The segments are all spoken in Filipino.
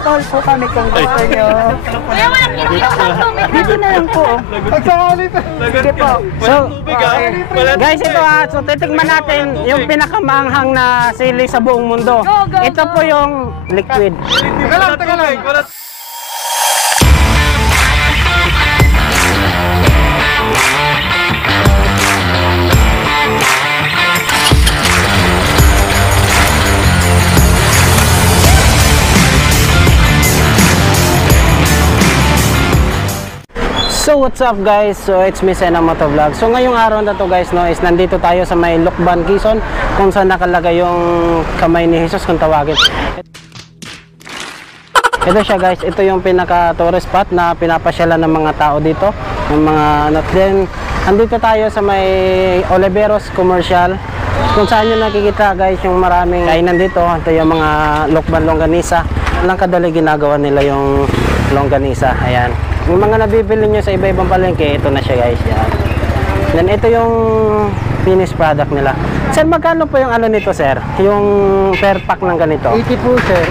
tol po kami kung gusto nyo. Kuya, walang inom ng tubig. Dito na lang po. Pagsakali pa. Sige po. So, guys, ito so titigman natin yung pinakamanghang na sili sa buong mundo. Ito po yung liquid. Teka lang. So what's up guys, so it's me Sena Motovlog. So ngayong araw na to guys no, is nandito tayo sa may Lucban, Quezon, kung saan nakalagay yung kamay ni Jesus kung tawagin. Ito siya guys, ito yung pinaka tourist spot na pinapasyalan ng mga tao dito, ng mga anak din. Andito tayo sa may Oliveros Commercial, kung saan nyo nakikita guys yung maraming kainan dito. Ito yung mga Lucban longganisa. Walang kadali ginagawa nila yung longganisa. Ayan, yung mga nabibili nyo sa iba-ibang palengke, ito na siya guys. Yan. Then ito yung finished product nila. Sir, magkano po yung ano nito sir? Yung per pack ng ganito? 80 po sir,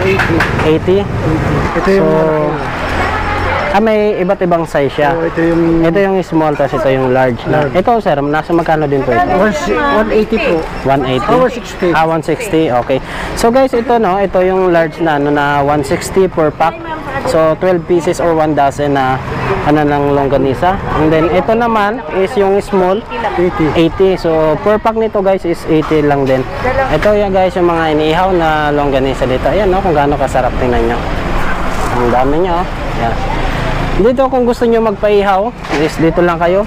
80. 80? Ito yung may iba't ibang size siya. So, ito yung small, tapos ito yung large. Ito sir, nasa magkano din po ito? 180 po. 180? 160. 160, okay. So guys, ito no, ito yung large na, ano, na 160 per pack. So 12 pieces or 1 dozen na ano ng longganisa. And then ito naman is yung small, 80. So per pack nito guys is 80 lang din. Ito yan guys, yung mga iniihaw na longganisa dito. Ayan no, kung gaano kasarap, tingnan nyo. Ang dami nyo. Yan. Dito kung gusto nyo magpaihaw, is dito lang kayo.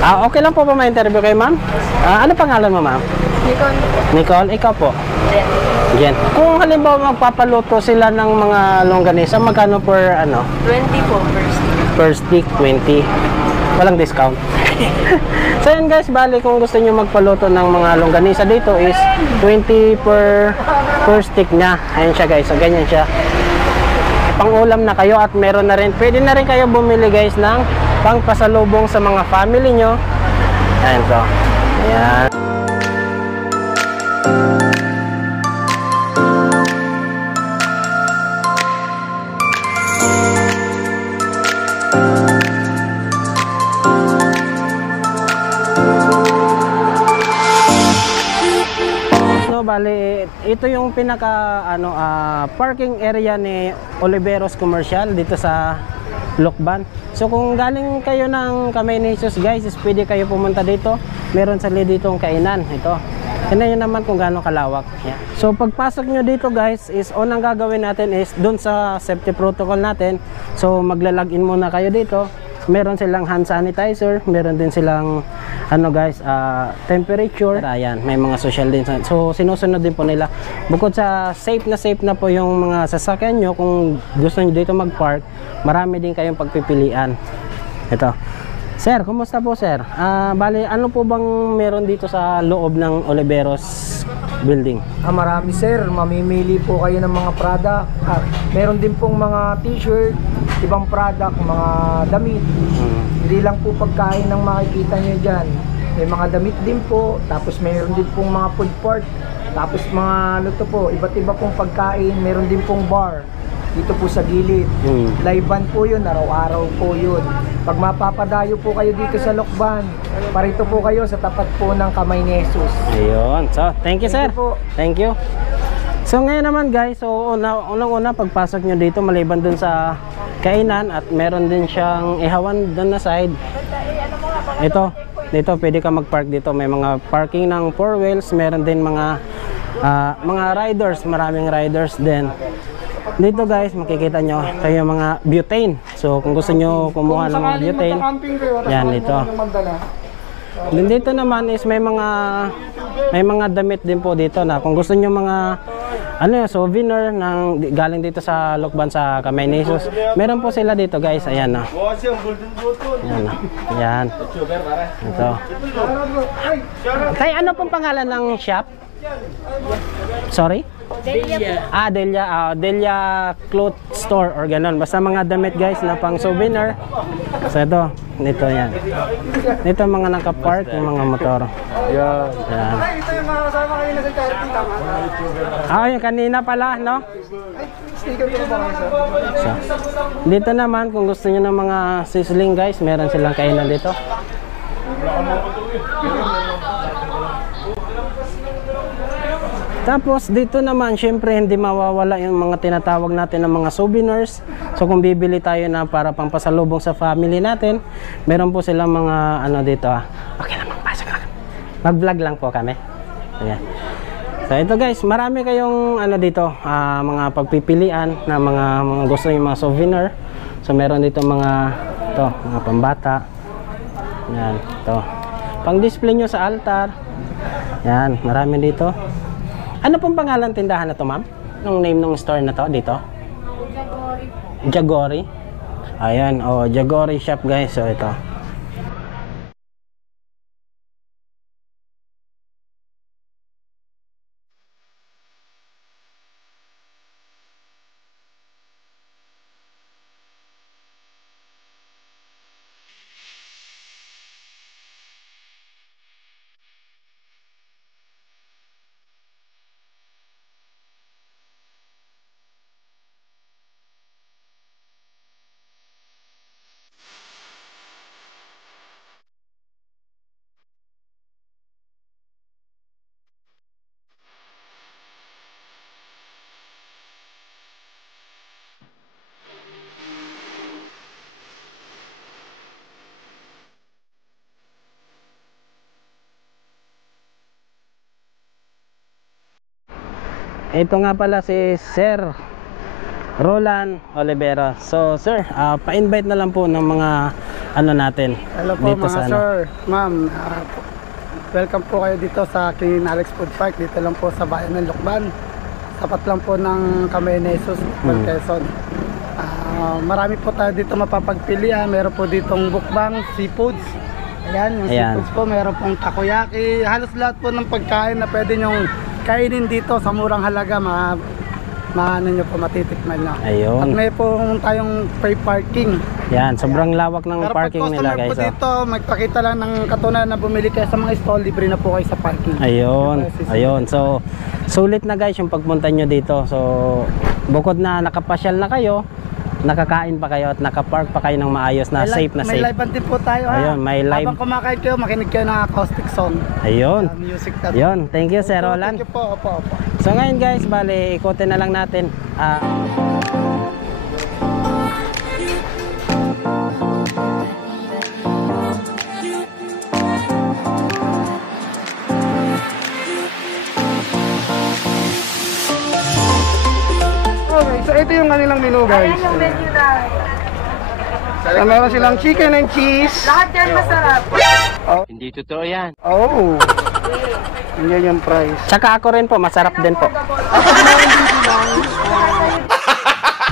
Okay lang po ba ma-interview kayo ma'am? Ano pangalan mo ma'am? Nicole. Nicole, ikaw po? Jen. Kung halimbawa magpapaluto sila ng mga longganisa, magkano per ano? 20 po Per stick, 20. Walang discount. So yan guys, bali kung gusto nyo magpaluto ng mga longganisa dito is 20 per stick nya. Ayan siya guys, so ganyan siya. Pang-ulam na kayo at meron na rin, pwede na rin kayo bumili guys ng pangpasalubong sa mga family nyo. Ayan to. Ayan. Bali, ito yung pinaka parking area ni Oliveros Commercial dito sa Lucban. So kung galing kayo ng Kamay ni Jesus guys, is pwede kayo pumunta dito. Meron sila ditong kainan. Ito. Tignan nyo naman kung gaano kalawak. Yeah. So pagpasok nyo dito guys, is unang gagawin natin is dun sa safety protocol natin. So magla-login muna kayo dito. Meron silang hand sanitizer, meron din silang ano guys, temperature. Ayan, may mga social distance. So sinusunod din po nila. Bukod sa safe na po yung mga sasakyan nyo, kung gusto nyo dito mag-park, marami din kayong pagpipilian. Ito. Sir, kumusta po sir? Bali, ano po bang meron dito sa loob ng Oliveros building? Marami sir, mamimili po kayo ng mga product. Meron din pong mga t-shirt, ibang product, mga damit. Hindi lang po pagkain ng makikita nyo dyan. May mga damit din po, tapos meron din pong mga food court, tapos mga luto po, iba't iba pong pagkain. Meron din pong bar dito po sa gilid. Live band po yun, araw-araw po yun. Pag mapapadayo po kayo dito sa Lucban, parito po kayo sa tapat po ng Kamay ni Jesus. Ayun. So, thank you sir. Thank you po. Thank you. So ngayon naman guys, so unang-una pagpasok nyo dito, maliban dun sa kainan at meron din siyang ihawan dun na side. Ito, dito pwede ka mag-park dito. May mga parking ng 4 wheels, meron din mga riders, maraming riders din. Dito guys, makikita nyo ito yung mga butane. So kung gusto nyo kumuha ng mga butane, yan ito. Then dito naman is may mga damit din po dito na kung gusto nyo mga souvenir ng galing dito sa Lucban sa Kamay ni Jesus, meron po sila dito guys. Ayan na. Ayan. Ito. Kaya ano pong pangalan ng shop? Sorry? Delia Cloth Store or ganun. Basta mga damit guys na pang souvenir. So ito, nito yan. Nito mga nakapark yung mga motor. Yan. Ito yung mga kasama kayo na sa charity, tama? Yung kanina pala, no? Sticker ko ba kayo, sir? So, dito naman kung gusto niyo ng mga sizzling guys, meron silang kainan dito. Tapos dito naman syempre hindi mawawala yung mga tinatawag natin ng mga souvenirs. So kung bibili tayo na para pampasalubong sa family natin, meron po silang mga ano dito. Okay naman, pasok lang. Mag-vlog lang po kami. Ayan. So ito guys, marami kayong ano dito, mga pagpipilian na mga gusto yung mga souvenir. So meron dito mga pambata. Yan, ito. Pang display nyo sa altar. Yan, marami dito. Ano pong pangalan tindahan na to, ma'am? Nung name ng store na to dito? Jagori. Ayan, Jagori shop guys. So ito. Ito nga pala si Sir Roland Olivero. So sir, pa-invite na lang po ng mga ano natin. Hello po dito mga sa sir, ma'am. Welcome po kayo dito sa King Alex Food Park. Dito lang po sa bayan ng Lucban. Tapat lang po ng Camarines, Quezon. Marami po tayo dito mapapagpilian. Meron po ditong bukbang, seafoods. Ayan, yung seafoods po. Meron pong takoyaki. Halos lahat po ng pagkain na pwede nyong kainin dito sa murang halaga. Maano nyo po, matitikman na. Ayun. At may po tayong free parking. Yan, sobrang lawak ng Pero parking nila guys. pag customer po dito, magpakita lang ng katunayan na bumili kayo sa mga stall, libre na po kayo sa parking. Ayun. So, sulit na guys yung pagpunta nyo dito. So, bukod na nakapasyal na kayo, nakakain pa kayo at nakapark pa kayo ng maayos na safe na May safe. live band din po tayo. Ayun, may live. Habang kumakain kayo, makinig kayo ng acoustic song. Ayun. Music na. Ayun, thank you Sir Roland. Thank you po. Opo. So ngayon guys, bali ikutin na lang natin. Okay, so ito yung kanilang menu guys. Ayan yung menu na. So, meron silang chicken and cheese. Lahat yan masarap. Hindi totoo yan. Oh. Yan yung price. Tsaka ako rin po, masarap din po.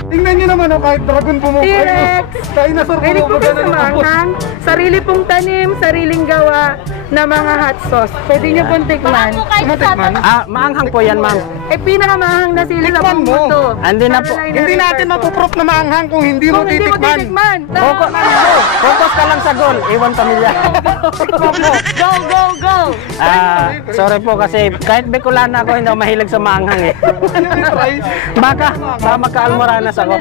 Tingnan nyo naman kahit dragon pumupay. T-Rex! Dinosaur Pwede po pumupay. kayo sumanghang. Sarili pong tanim, sariling gawa na mga hot sauce. Pwede nyo pong tikman. Matikman. Maanghang po yan ma'am. Pinakamahang na sili sa Tikman buong mo. mundo. Hindi na po. Hindi natin mapuprop na maanghang kung hindi mo Kung hindi mo titikman. titikman. Focus ka lang sa goal, iwan pamilya. Go, go, go! Sorry po kasi kahit Bicolana ako, hindi ako mahilig sa maanghang eh. Baka magka-almoranas ako.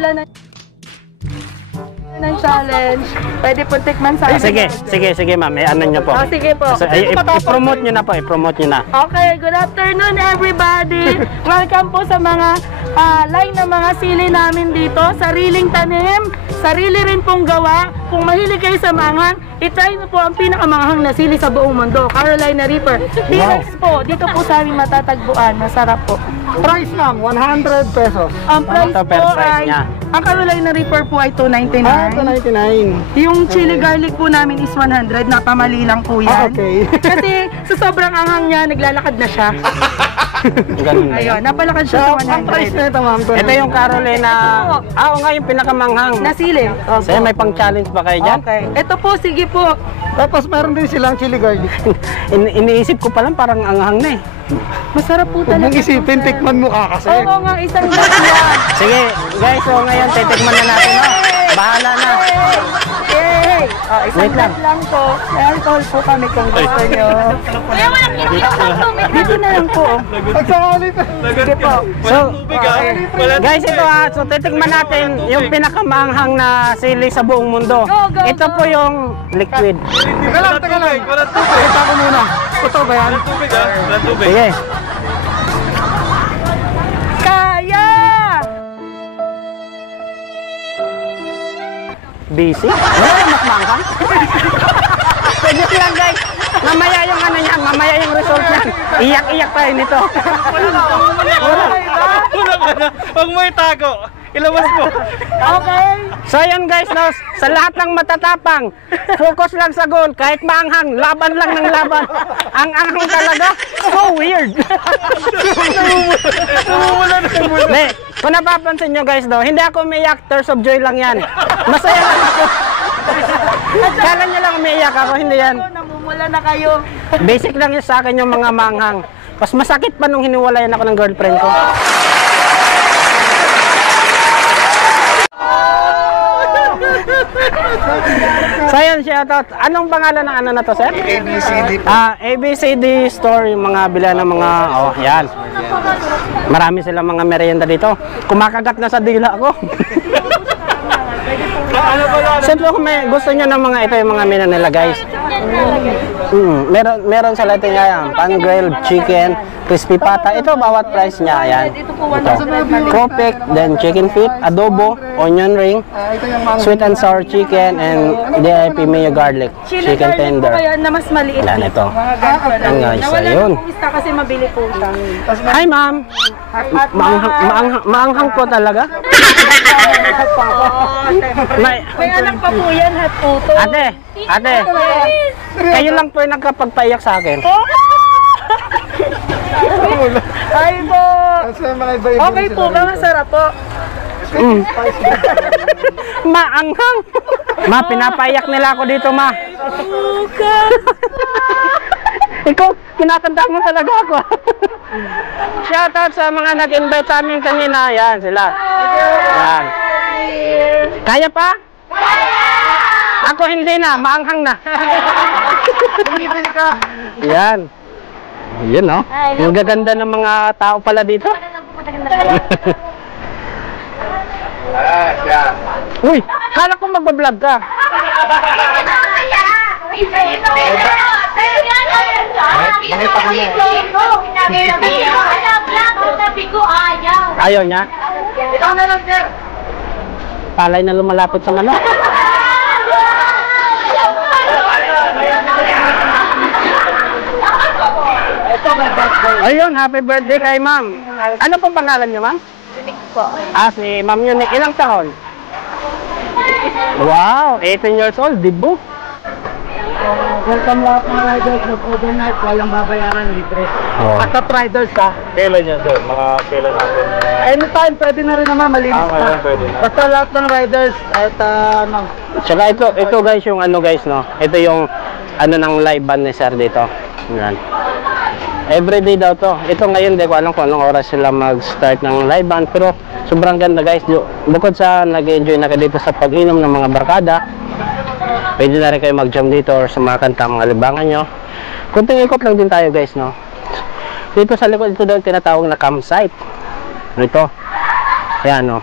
Ng challenge. Pwede po tikman sa amin. Sige ma'am, ano nyo po. Sige po. So, i-promote nyo na po, i-promote nyo na. Okay, good afternoon everybody. Welcome po sa mga line ng mga sili namin dito. Sariling tanim, sarili rin pong gawa. Kung mahilig kayo sa manghang, itry mo po ang pinakamanghang na sili sa buong mundo, Carolina Reaper. T-Rex po, dito po sa amin matatagpuan. Masarap po. Price ma'am, 100 pesos. Ang price Ito, po per price ay, niya. ang Carolina Reaper po ay 299. 299. Yung chili garlic po namin is 100, napamali lang po yan. Okay. Kasi sa sobrang anghang niya, naglalakad na siya. Ganun na Ayun, yun. napalakad siya So, sa ang price 100. na ito ma'am. Ito yung Carolina. Oo nga, yung pinakamanghang. Nasili. Sa'yo, may pang-challenge ba kayo dyan? Okay. Ito po, sige po. Tapos meron din silang chili garlic. Iniisip ko pa lang parang anghang na eh. Masarap po Huwag talaga. mong isipin, to, sir. tikman mo ka kasi. Oo nga, isang glass lang. Sige, guys, so ngayon titikman na natin, no? Bahala na. Yay! Oh, isang Wait lang. glass lang po. May alcohol po kami kung gusto nyo. Kaya walang dito na lang po. Pagsakali pa. Sige po. So, guys, ito so titikman natin yung pinakamanghang na sili sa buong mundo. Go, go, Ito go. po yung liquid. Teka lang. Kita ko muna. Ito ba yan? Sige. Kaya! Busy? Wala na mas manghang? Pwede lang, guys. Mamaya yung ano niyan, mamaya yung result niyan. Iyak-iyak tayo nito. Huwag mo itago. Ilabas mo. Okay. So yun guys, no, sa lahat ng matatapang, focus lang sa goal. Kahit maanghang, laban lang ng laban. Ang anghang talaga, so weird. Hindi, kung napapansin nyo guys, no, hindi ako umiyak, tears of joy lang yan. Masaya lang ako. Kala nyo lang umiyak ako, hindi yan. Namumula na kayo. Basic lang yun sa akin yung mga manghang. Mas masakit pa nung hiniwalayan ako ng girlfriend ko. So yun, shoutout. Anong pangalan ng ano na to, sir? ABCD. ABCD store, yung mga bila ng mga, oh, yan. Marami silang mga merienda dito. Kumakagat na sa dila ko. Siyempre kung may gusto nyo ng mga ito, yung mga menu nila guys. Meron sa lahat yan. Pan-grilled chicken, crispy pata. Ito bawat price niya. Ayan. Ito. Kopek, then chicken feet, adobo, onion ring, sweet and sour chicken, and DIP mayo garlic, Chili chicken garlic po tender. kaya na mas maliit. Ayan ito. Ang guys, Nawala ayun. na pong isa kasi mabili po siya. Hi ma'am. Maanghang po talaga. May anak pa po yan, hat po to. Ate, kayo lang po yung nagkapagpaiyak sa akin. Ay po. Kasi mga iba-iba Okay po ba? Masarap po. Maanghang. Ma, pinapaiyak nila ako dito, ma. Ikaw, kinakanta mo talaga ako. Shoutout sa mga nag-invite sa amin kanina. Yan, sila. Yan. Kaya pa? Ako hindi na, maanghang na. Yan. Yan, no? Yung gaganda ng mga tao pala dito. Uy, kala ko magbablog ka. Ayaw niya? Palay na lumalapit sa manok. Ayun, happy birthday kay ma'am. Ano pong pangalan niyo, ma'am? Unique po. Si ma'am Unique. Ilang taon? Wow, 18 years old, dibo. Welcome lahat mga riders of overnight, walang babayaran, libre. Oh. At top riders ha, Kailan yan, sir? Mga kailan natin? anytime pwede na rin naman, malinis Kailan pa. pwede? Basta lahat ng riders, at ano, Tsaka ito guys yung ano guys, no. Ito yung ano ng live band ni sir dito. Yan. Everyday daw to. Ito ngayon, di ko alam kung anong oras sila mag-start ng live band, pero sobrang ganda guys. Bukod sa nag-enjoy na kayo dito sa pag-inom ng mga barkada, pwede na rin kayo mag-jam dito or sa mga kanta, mga libangan nyo. Kunting ikot lang din tayo guys, no. Dito sa likod, ito daw yung tinatawag na campsite. Dito. Ayan, no.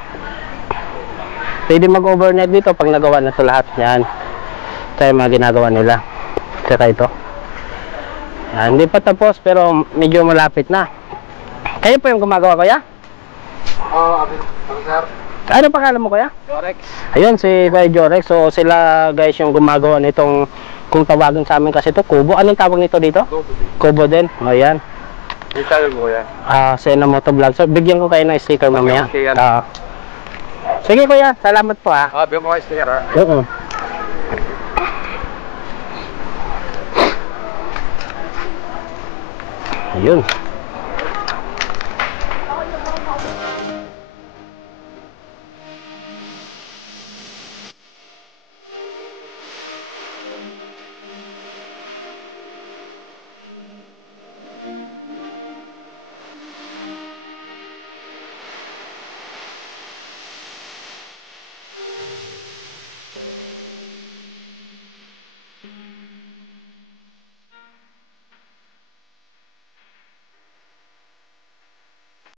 Pwede mag-overnight dito pag nagawa na ito lahat. Yan. Ito yung mga ginagawa nila. Tsaka ito. Yan. Hindi pa tapos pero medyo malapit na. Kayo po yung gumagawa, kuya? sir. Ano pangalan mo, kuya? Jorex. Ayun, si Kuya Jorex. So sila guys yung gumagawa nitong, kung tawagan sa amin kasi ito, kubo. Anong tawag nito dito? Kubo din. O yan. Isa mo yan. Sena Moto Vlog. So bigyan ko kayo ng sticker mamaya. sticker. Sige kuya, salamat po ha. Bigyan mo kayo sticker, ha? Oo. Ayun.